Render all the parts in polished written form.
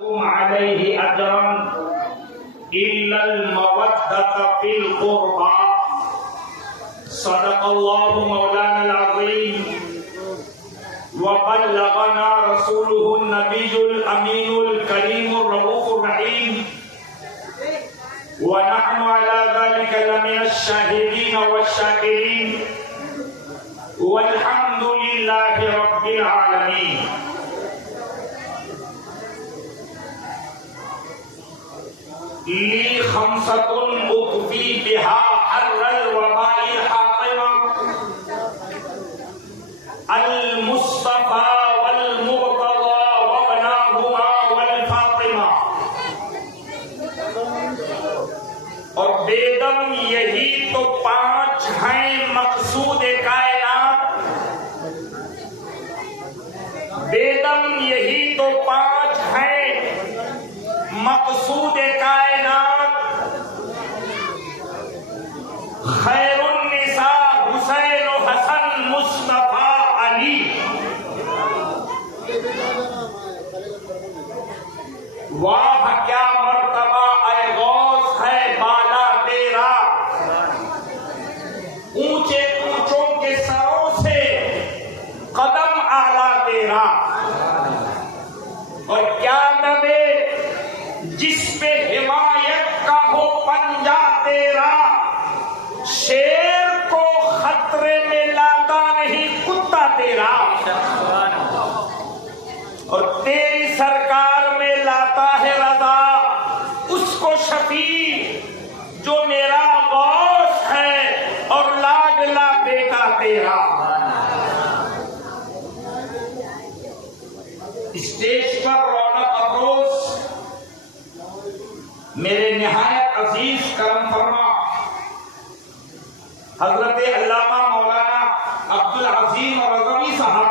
عليه أجرا إلا المودة في القربى. صدق الله مولانا العظيم وبلغنا رسوله النبي الأمين الكريم الرؤوف الرحيم ونحن على ذلك لمن الشاهدين والشاكرين والحمد لله رب العالمين. لي خمسة أطفي بها حر الوباء الحاطمة المصطفى والمرتضى وابناهما والفاطمة. اور بیدم یہی تو پانچ ہیں مقصود کائنات. بیدم یہی تو پانچ ہیں مقصود کائنات. خیر النساء حسین و حسن مصطفیٰ علی. واہ کیا مرتبہ اے غوث ہے بالا تیرا. اونچے اونچوں کے سروں سے قدم اعلیٰ تیرا. اور کیا نبے جس پہ حمایت کا ہو پنجا تیرا. شیر کو خطرے میں لاتا نہیں کتا تیرا. اور تیری سرکار میں لاتا ہے رضا اس کو شفیع جو میرا غوث ہے اور لاڈلا بیٹا تیرا. اسٹیج پر رونق افروز میرے نہایت عزیز کرم فرما حضرت علامہ مولانا عبدالعظیم رضوی صاحب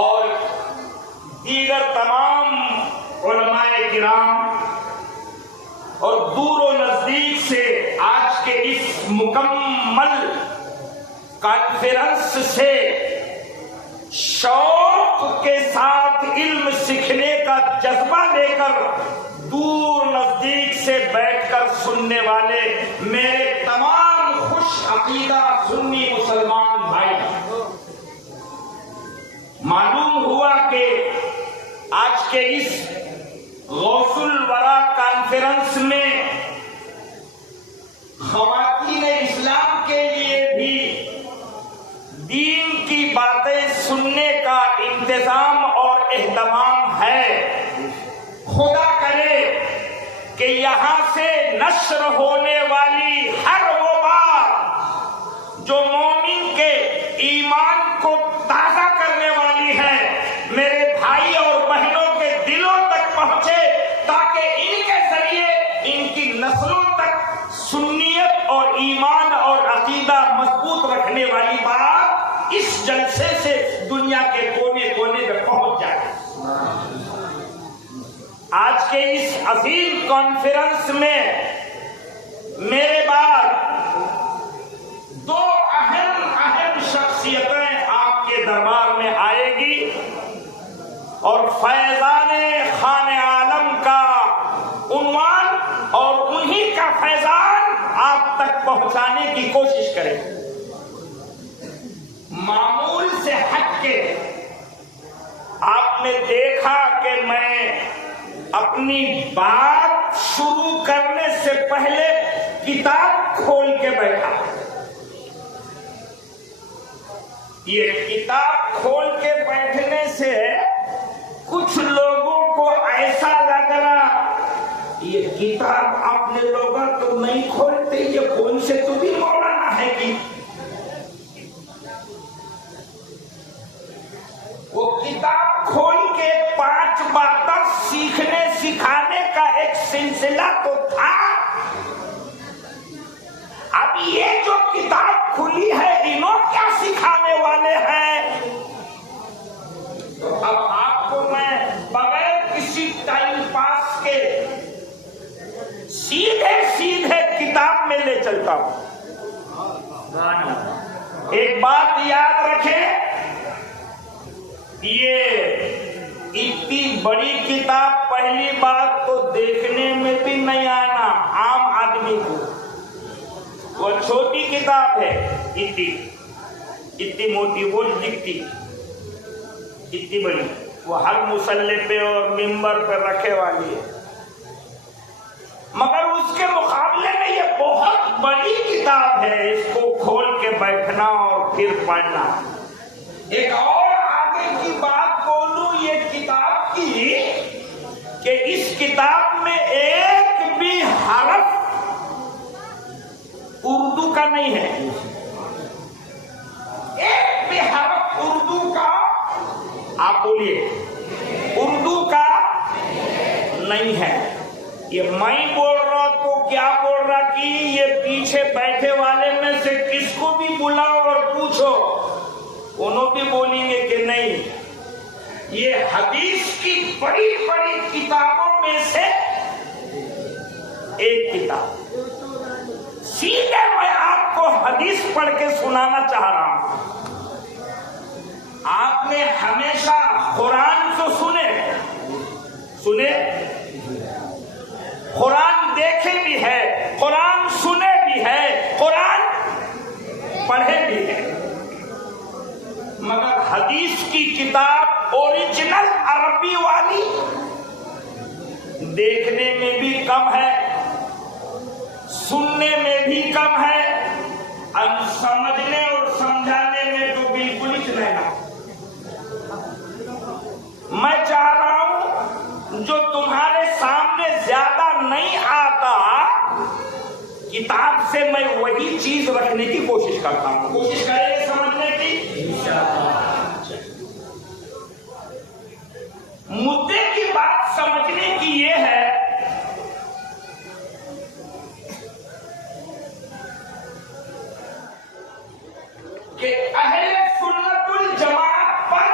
اور دیگر تمام علماء کرام اور دور و نزدیک سے آج کے اس مکمل کانفرنس سے شوق کے ساتھ علم سیکھنے کا جذبہ لے کر دور نزدیک سے بیٹھ کر سننے والے میرے تمام خوش عقیدہ سنی مسلمان بھائی. معلوم ہوا کہ آج کے اس غوث الورا کانفرنس میں خواتین اسلام کے لیے بھی دین کی باتیں سننے کا انتظام اور اہتمام ہے. خدا کرے کہ یہاں سے نشر ہونے والی ہر وہ بات جو مومن کے ایمان کو تازہ کرنے والی ہے میرے بھائی اور بہنوں کے دلوں تک پہنچے تاکہ ان کے ذریعے ان کی نسلوں تک سنیت اور ایمان اور عقیدہ مضبوط رکھنے والی بات اس جلسے سے دنیا کے کونے کونے میں پہنچ جائے. آج کے اس عظیم کانفرنس میں میرے بعد دو اہم شخصیتیں آپ کے دربار میں آئے گی اور فیضان خان عالم کا عنوان اور انہی کا فیضان آپ تک پہنچانے کی کوشش کریں. معمول سے ہٹ کے آپ نے دیکھا کہ میں اپنی بات شروع کرنے سے پہلے کتاب کھول کے بیٹھا. یہ کتاب کھول کے بیٹھنے سے کچھ لوگوں کو ایسا لگ رہا یہ کتاب آپ نے لوگوں تو نہیں کھولتے, یہ کون سے تو بھی مولانا ہے کہ وہ کتاب کھول کے 5 باتیں سیکھنے سکھانے کا ایک سلسلہ تو تھا. اب یہ جو کتاب کھلی ہے انہوں کیا سکھانے والے ہیں. تو اب آپ کو میں بغیر کسی ٹائم پاس کے سیدھے کتاب میں لے چلتا ہوں. ایک بات یاد رکھیں, یہ اتنی بڑی کتاب پہلی بات تو دیکھنے میں بھی نہیں آنا عام آدمی کو. وہ چھوٹی کتاب ہے، اتنی موٹی، وہ لکھتی اتنی بڑی، وہ ہر مصلی پہ اور ممبر پہ رکھے والی ہے. مگر اس کے مقابلے میں یہ بہت بڑی کتاب ہے، اس کو کھول کے بیٹھنا اور پھر پڑھنا. ایک اور آگے کی بات بولوں یہ کتاب کی کہ اس کتاب میں ایک بھی حرف اردو کا نہیں ہے، ایک بھی حرف اردو کا، آپ بولیے، اردو کا نہیں ہے. یہ میں بول رہا تو کیا بول رہا کہ یہ پیچھے بیٹھے والے میں سے کس کو بھی بلاؤ اور پوچھو، انہوں بھی بولیں گے کہ نہیں. یہ حدیث کی بڑی بڑی کتابوں میں سے ایک کتاب. سیدھے میں آپ کو حدیث پڑھ کے سنانا چاہ رہا ہوں. آپ نے ہمیشہ قرآن تو سنے، قرآن دیکھے بھی ہے، قرآن سنے بھی ہے، قرآن پڑھے بھی ہے، مگر حدیث کی کتاب اوریجنل عربی والی دیکھنے میں بھی کم ہے، سننے میں بھی کم ہے، سمجھنے اور سمجھانے میں تو بالکل ہی نہیں. میں چاہ رہا ہوں جو تمہارے سامنے زیادہ نہیں آتا کتاب سے میں وہی چیز رکھنے کی کوشش کرتا ہوں. کوشش کریں سمجھنے کی. مدعے کی بات سمجھنے کی یہ ہے کہ اہل سنت الجماعت پر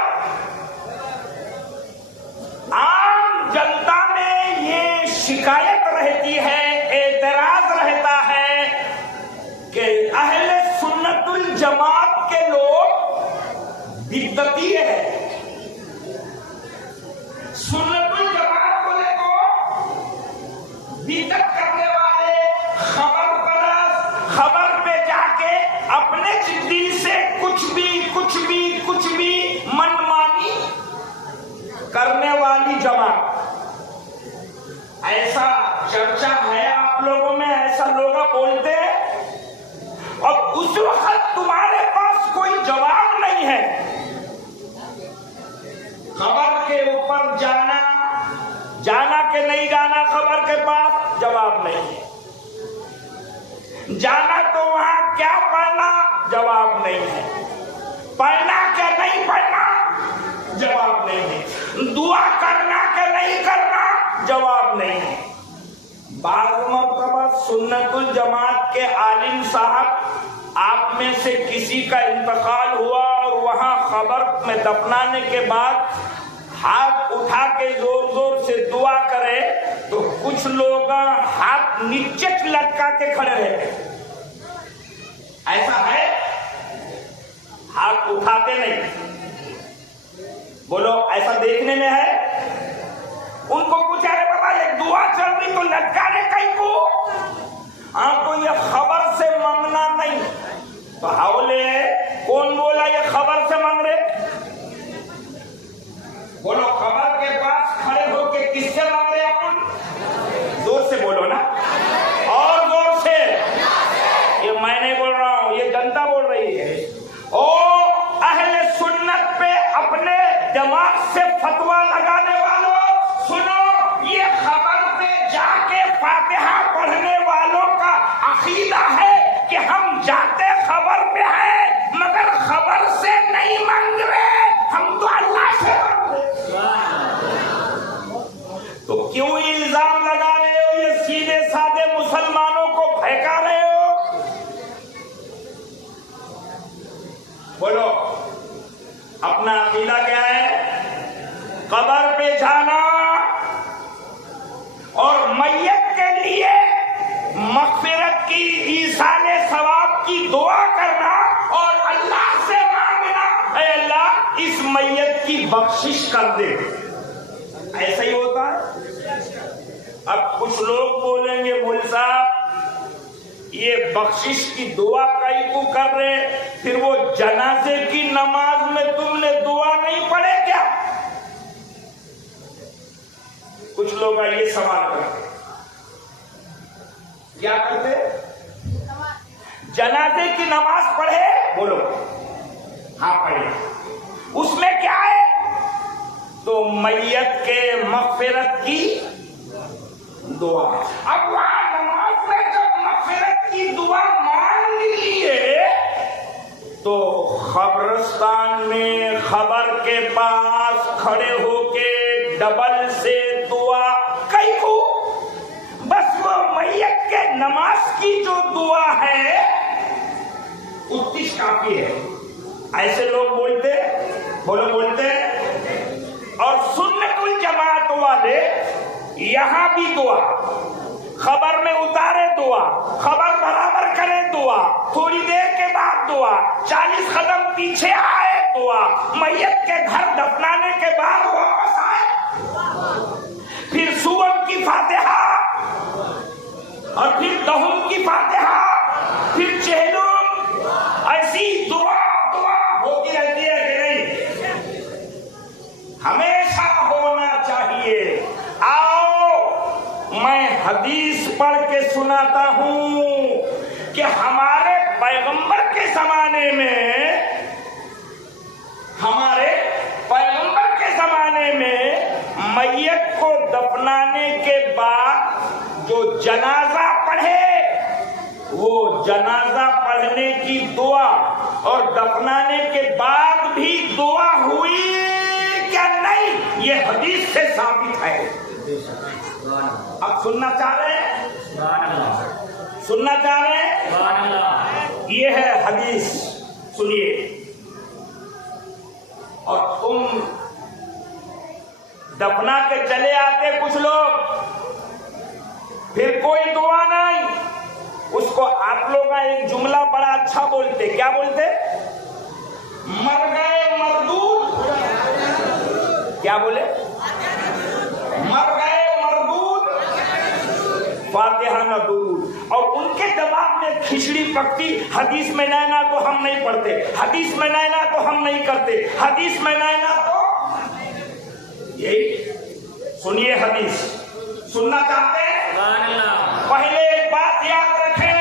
عام جنتا میں یہ شکایت رہتی ہے، اعتراض رہتا ہے کہ اہل سنت الجماعت کے لوگ بدعتی ہیں. سنت الجماعت والے کو بدعت کرنے والے، خبر پرست، خبر پہ جا کے اپنے دل سے کچھ بھی منمانی کرنے والی جماعت. ایسا چرچا ہے آپ لوگوں میں، ایسا لوگ بولتے ہیں اور اس وقت تمہارے پاس کوئی جواب نہیں ہے. خبر کے اوپر جانا کہ نہیں جانا، خبر کے پاس جواب نہیں ہے. جانا تو وہاں کیا پڑھنا، جواب نہیں ہے. پڑھنا کہ نہیں پڑھنا، جواب نہیں ہے. دعا کرنا کہ نہیں کرنا، جواب نہیں ہے. بعض مرتبہ سنت الجماعت کے عالم صاحب، آپ میں سے کسی کا انتقال ہوا اور وہاں خبر میں دفنانے کے بعد ہاتھ اٹھا کے زور سے دعا کرے تو کچھ لوگ ہاتھ نیچے لٹکا کے کھڑے رہتے. ایسا ہے، ہاتھ اٹھاتے نہیں. بولو ایسا دیکھنے میں ہے. ان کو پوچھا رہے بابا یہ دعا چل رہی تو لٹکانے کہیں کو، تو یہ خبر سے مانگنا نہیں. تو حولے کون بولا یہ خبر سے مانگ رہے؟ بولو خبر کے پاس کھڑے ہو کے کس سے مانگ رہے اپن؟ زور سے بولو نا، اور زور سے. یہ میں نہیں بول رہا ہوں، یہ جنتا بول رہی ہے. او اہل سنت پہ اپنے دماغ سے فتویٰ لگانے والوں، سنو، یہ خبر پہ جا کے فاتحہ پڑھنے والوں کا عقیدہ ہے کہ ہم جاتے خبر پہ ہیں مگر خبر سے نہیں مانگ رہے، ہم تو اللہ سے مانگ رہے. تو کیوں الزام لگا رہے ہو؟ یہ سیدھے سادے مسلمانوں کو بہکا رہے ہو. بولو اپنا عقیدہ کیا ہے؟ قبر پہ جانا اور میت کے لیے مغفرت کی، ایصال ثواب کی دعا کرنا اور اللہ سے مانگنا، اے اللہ اس میت کی بخشش کر دے. ایسا ہی ہوتا ہے. اب کچھ لوگ بولیں گے مول صاحب یہ بخشش کی دعا کئی کو کر رہے, پھر وہ جنازے کی نماز میں تم نے دعا نہیں پڑھے کیا؟ کچھ لوگ یہ سوال کرتے, کیا کرتے؟ جنازے کی نماز پڑھے؟ بولو ہاں پڑھے. اس میں کیا ہے؟ تو میت کے مغفرت کی دعا. اب وہاں نماز میں جب مغفرت کی دعا مانگ لیے تو قبرستان میں خبر کے پاس کھڑے ہو کے ڈبل سے دعا کئی کو, بس وہ میت کے نماز کی جو دعا ہے اتنی کافی ہے. ایسے لوگ بولتے, بولو بولتے. اور سنت الجماعت والے یہاں بھی دعا, خبر میں اتارے دعا, خبر برابر کرے دعا, تھوڑی دیر کے بعد دعا, 40 قدم پیچھے آئے دعا, میت کے گھر دفنانے کے بعد واپس آئے, پھر سور کی فاتحہ اور پھر دہم کی فاتحہ, پھر چہلم, ایسی دعا ہوتی رہتی ہے کہ نہیں؟ ہمیشہ ہونا چاہیے. آؤ میں حدیث پڑھ کے سناتا ہوں کہ ہمارے پیغمبر کے زمانے میں, ہمارے پیغمبر کے زمانے میں میت کو دفنانے کے بعد جو جنازہ پڑھے وہ جنازہ پڑھنے کی دعا اور دفنانے کے بعد بھی دعا ہوئی کیا نہیں, یہ حدیث سے ثابت ہے. اب سننا چاہ رہے ہیں؟ سننا چاہ رہے ہیں؟ یہ ہے حدیث, سنیے. اور تم دفنا کے چلے آتے کچھ لوگ, پھر کوئی دعا نہیں. اس کو آپ لوگ ایک جملہ بڑا اچھا بولتے, کیا بولتے؟ مر گئے مردود. کیا بولے؟ مر گئے مردود, فاتحہ نہ درود. اور ان کے دماغ میں کھچڑی پکتی, حدیث میں نہ تو ہم نہیں پڑھتے, حدیث میں نہ تو ہم نہیں کرتے, حدیث میں نہ تو یہی. سنیے حدیث, سننا چاہتے ہیں؟ پہلے ایک بات یاد رکھیں,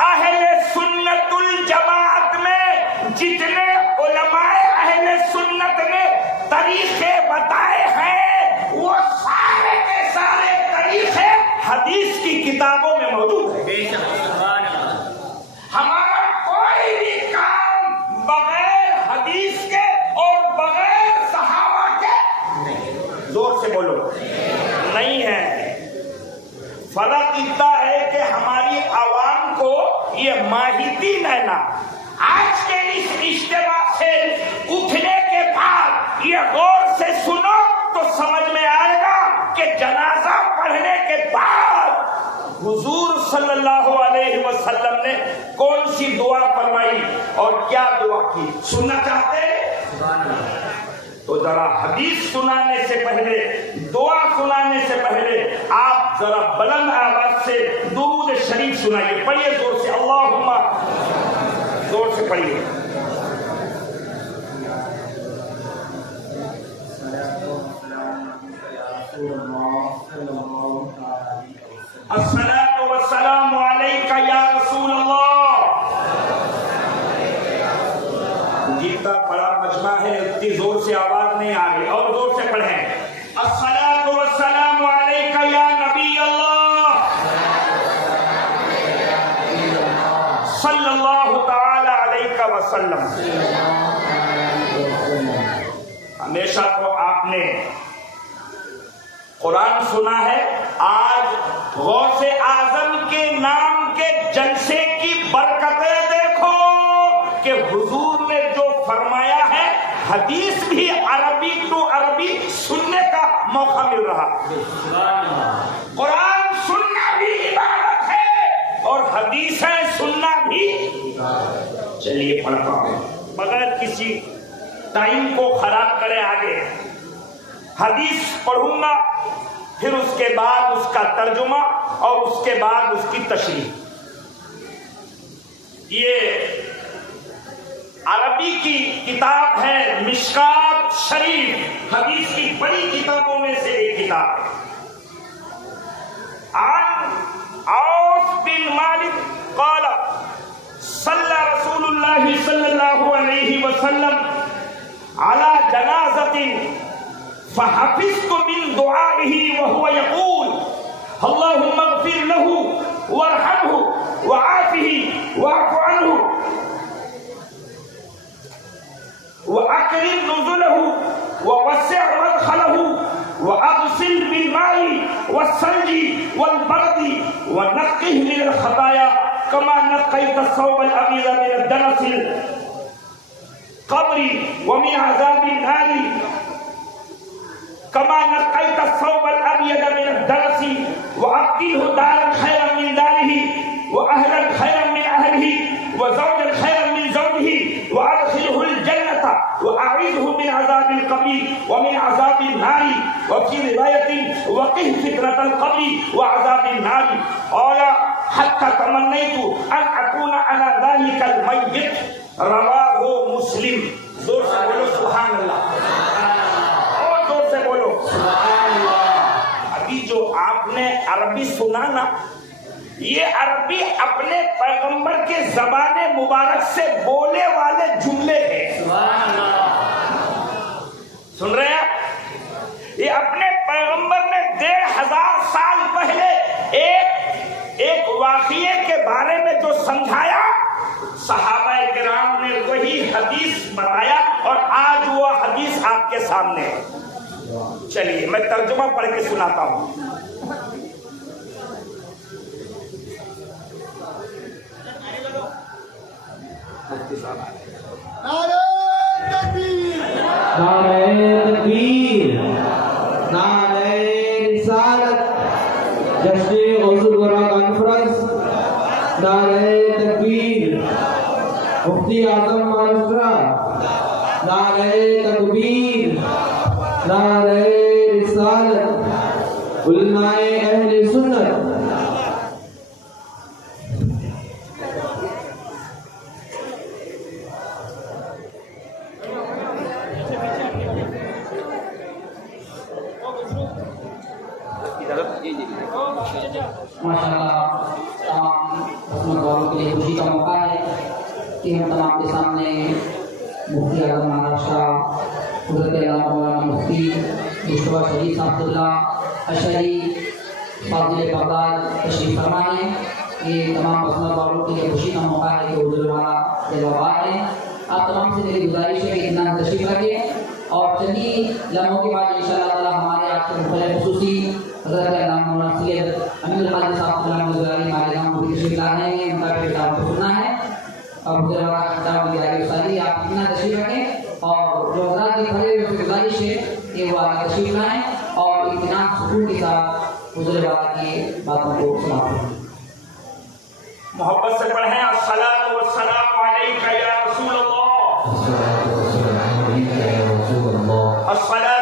اہل سنت الجماعت میں جتنے علماء اہل سنت نے طریقے بتائے ہیں وہ سارے کے سارے طریقے حدیث کی کتابوں میں موجود ہیں. ہمارا کوئی بھی کام بغیر حدیث کے اور بغیر صحابہ کے, زور سے بولو, نہیں ہے. فرق اتنا ہے کہ ہماری عوام کو یہ ماہیتی لینا. آج کے اس اجتماع سے اٹھنے کے بعد یہ غور سے سنو تو سمجھ میں آئے گا کہ جنازہ پڑھنے کے بعد حضور صلی اللہ علیہ وسلم نے کون سی دعا فرمائی اور کیا دعا کی. سننا چاہتے ہیں؟ تو ذرا حدیث سنانے سے پہلے, دعا سنانے سے پہلے آپ ذرا بلند آواز سے درود شریف سنائیے. پڑھیے زور سے, اللہم, زور سے پڑھیے. الصلاۃ والسلام علیک یا رسول اللہ. جتنا بڑا مجمع ہے اتنی زور سے آواز نہیں آ رہی, اور زور سے پڑھیں. الصلاۃ والسلام علیک یا نبی اللہ صلی اللہ تعالی علیہ وسلم. ہمیشہ تو آپ نے قرآن سنا ہے, آج غوث اعظم کے نام کے جلسے کی برکتیں دیکھو کہ حضور نے جو فرمایا ہے حدیث بھی عربی ٹو عربی سننے کا موقع مل رہا. قرآن سننا بھی عبادت ہے اور حدیثیں سننا بھی. چلیے پڑھتا ہوں بغیر کسی ٹائم کو خراب کرے. آگے حدیث پڑھوں گا، پھر اس کے بعد اس کا ترجمہ اور اس کے بعد اس کی تشریح۔ یہ عربی کی کتاب ہے مشکات شریف، حدیث کی بڑی کتابوں میں سے ایک کتاب ہے۔ عن عوف بن مالک قال صلی رسول اللہ صلی اللہ علیہ وسلم على جنازة فحفظت من دعائه وهو يقول اللهم اغفر له وارحمه وعافه واعف عنه وأكرم نزله ووسع مدخله وأغسل بالماء والثلج والبرد ونقه من الخطايا كما نقيت الثوب الأبيض من الدنس القبر ومن عذاب النار كما نقيت الثوب الأبيض من الدنس وأبدله دارا خيرا من داره وأهلا خيرا من أهله وزوجا خيرا من زوجه وأدخله الجنة وأعيذه من عذاب القبر ومن عذاب النار وفي رواية وقه فتنة القبر وعذاب النار قال حتى تمنيت أن أكون أنا ذلك الميت رواه مسلم۔ زور سے بولو سبحان اللہ، اور زور سے بولو سبحان اللہ۔ ابھی جو آپ نے عربی سنا نا، یہ عربی اپنے پیغمبر کے زبان مبارک سے بولے والے جملے ہیں۔ سن رہے ہیں؟ یہ اپنے پیغمبر نے 1500 سال پہلے ایک واقعے کے بارے میں جو سمجھایا، صحابہ کرام نے وہی حدیث بتایا اور آج وہ حدیث آپ کے سامنے ہے۔ چلیے میں ترجمہ پڑھ کے سناتا ہوں۔ نعرہ تکبیر، نعرہ تکبیر، نعرہ رسالت، جشن غوث الورا کانفرنس، نعرہ تکبیر، مفتی اعظم مہاراشٹرا، نعرہ تکبیر، نعرہ رسالت، علماء اہل سنت۔ ماشاءاللہ تمام عظمت والوں کے لیے خوشی کا موقع ہے کہ ہم تمام کے سامنے مفتی اعظم مہاراشٹرا حضرت علامہ مولانا مفتی مصطفیٰ شریف صاحب اللہ اشعری فاضل بغداد تشریف فرما ہے۔ یہ تمام عظمت والوں کے لیے خوشی کا موقع ہے کہ حضور والا جلوہ ہے۔ آپ تمام سے میری گزارش ہے کہ اتنا تشریف رکھیں اور چند ہی لمحوں کے بعد انشاءاللہ تعالی ہمارے آج کے مختلف خصوصی حضرت علامہ مولانا سید امین القادری صاحب اللہ مزاری ہمارے یہاں مفتی تشریف لا رہے ہیں، ان کا خطاب کو سننا ہے اور حضور والا کا خطاب کی جاری استادی آپ اتنا تشریف رکھیں اور جو حضرات کی کھڑے ہوئے گزارش ہے کہ وہ آگے تشریف لائیں اور اطمینان سکون کے ساتھ حضور والا کی باتوں کو سماعت کریں۔ محبت سے پڑھیں الصلاۃ والسلام علیک یا رسول اللہ، الصلاۃ